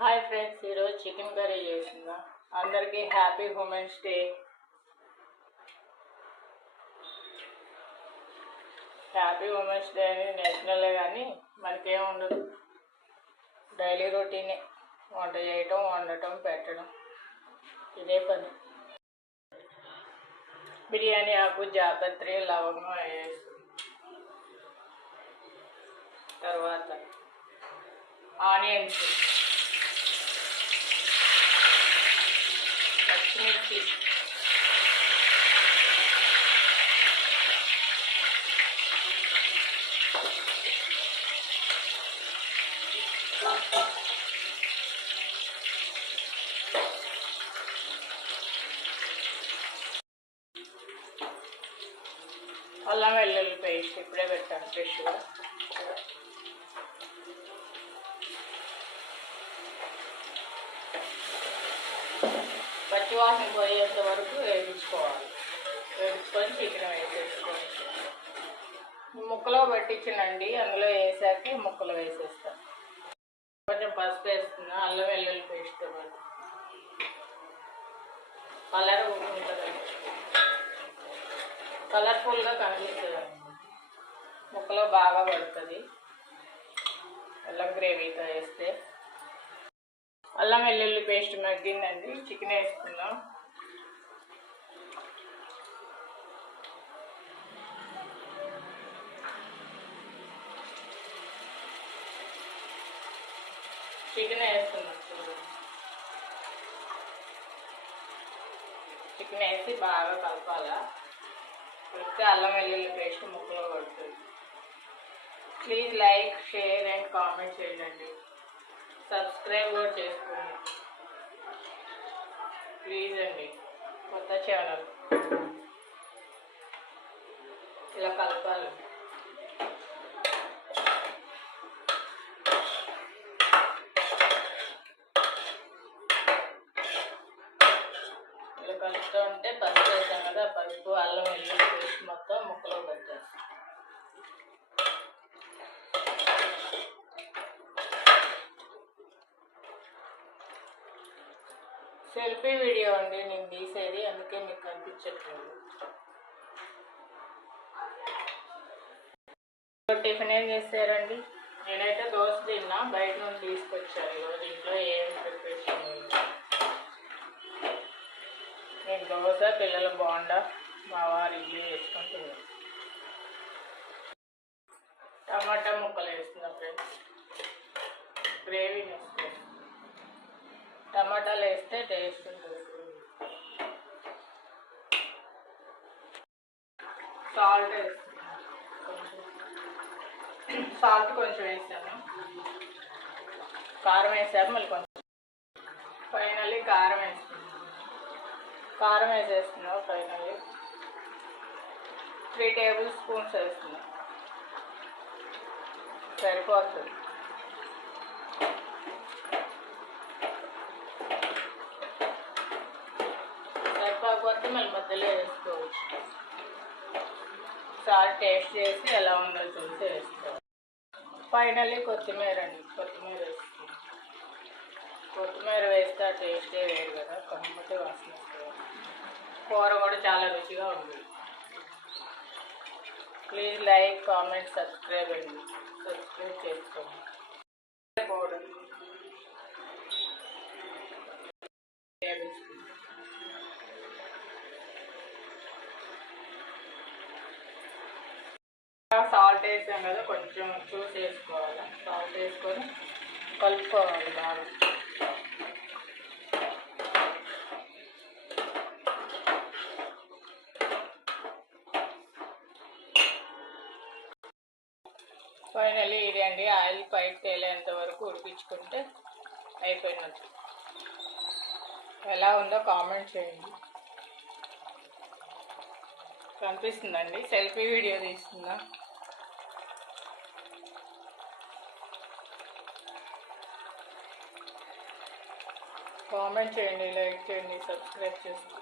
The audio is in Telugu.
హాయ్ ఫ్రెండ్స్, ఈరోజు చికెన్ కర్రీ చేసిందా. అందరికీ happy women's day. Happy women's day అని నేషనలే కానీ మనకేం ఉండదు. డైలీ రొటీనే, వంట చేయటం, వండటం, పెట్టడం, ఇదే పని. బిర్యానీ ఆకు, జాపత్రి, లవంగం వేసి తర్వాత ఆనియన్స్, పచ్చిమిర్చి, అల్లం వెల్లుల్లి పేస్ట్ ఇప్పుడే పెట్టాను ఫ్రెష్గా. పచ్చివాసన పోయేంత వరకు వేయించుకోవాలి. వేయించుకొని చికెన్ వేసేసుకోవాలి. ముక్కలో పట్టించినండి, అందులో వేసాక ముక్కలు వేసేస్తాను. కొంచెం పసుపు వేస్తున్నా, అల్లం వెల్లుల్లి పేస్ట్ కలర్ ఉంటుందండి, కలర్ఫుల్గా కనిపిస్తుంది, ముక్కలో బాగా పడుతుంది అల్లం గ్రేవీతో వేస్తే. అల్లం వెల్లుల్లి పేస్ట్ మగ్గిందండి, చికెన్ వేసుకున్నాం. చికెన్ వేస్తున్నాం. చికెన్ వేసి బాగా కలపాలా. కలిపితే అల్లం వెల్లుల్లి పేస్ట్ ముక్కలో పడుతుంది. Please like, share and comment చేయండి. సబ్స్క్రైబ్ కూడా చేసుకోండి ప్లీజ్ అండి, కొత్త ఛానల్. ఇలా కలపాలి. ఇలా కలుపుతూ ఉంటే పసుపు వేసాం కదా, పసుపు అల్లం వెల్లుల్లి పేస్ట్ మొత్తం ముక్కలో పెట్టేస్తాం. సెల్ఫీ వీడియో అండి నేను తీసేది, అందుకే మీకు కనిపించట్లేదు. టిఫిన్ ఏం చేశారండి? నేనైతే దోశ తిన్నా, బయట నుండి తీసుకొచ్చాను. ఈరోజు ఇంట్లో ఏం ప్రిపరేషన్ లేదు. నేను దోశ, పిల్లల బోండా, మా వారు ఇడ్లీ వేసుకుంటున్నాను. టమాటా ముక్కలు వేస్తున్నా ఫ్రెండ్స్, గ్రేవీ వేస్తాను. టమాటాలు వేస్తే టేస్ట్ ఉంటుంది. సాల్ట్ వేస్తున్నాను, సాల్ట్ కొంచెం వేసాను. కారం వేసాను, మళ్ళీ కొంచెం ఫైనల్లీ కారం వేస్తున్నాను. కారం వేసేస్తున్నాను ఫైనల్లీ. 3 టేబుల్ స్పూన్స్ వేస్తున్నాను, సరిపోతుంది. సరిపోకపోతే మళ్ళీ మధ్యలో వేసుకోవచ్చు. సాల్ట్ టేస్ట్ చేసి ఎలా ఉందో చూసి వేసుకోవాలి. ఫైనల్లీ కొత్తిమీర అండి, కొత్తిమీర వేస్తుంది. కొత్తిమీర వేస్తే ఆ టేస్టే వేరు కదా, కమ్మటి వాసన వస్తుంది. కూర కూడా చాలా రుచిగా ఉంది. ప్లీజ్ లైక్, కామెంట్, సబ్స్క్రైబ్ అండి. సబ్స్క్రైబ్ చేసుకోండి. పౌడర్ సాల్ట్ వేసాం కదా, కొంచెం చూసి వేసుకోవాలి. సాల్ట్ వేసుకొని కలుపుకోవాలి బాగా. ఫైనల్లీ ఇది అండి, ఆయిల్ పైకి తేలేంత వరకు ఉడిపించుకుంటే అయిపోయినట్టు. ఎలా ఉందో కామెంట్ చేయండి. కనిపిస్తుందండి, సెల్ఫీ వీడియో తీస్తున్నా. కామెంట్ చేయండి, లైక్ చేయండి, సబ్స్క్రైబ్ చేసుకోండి.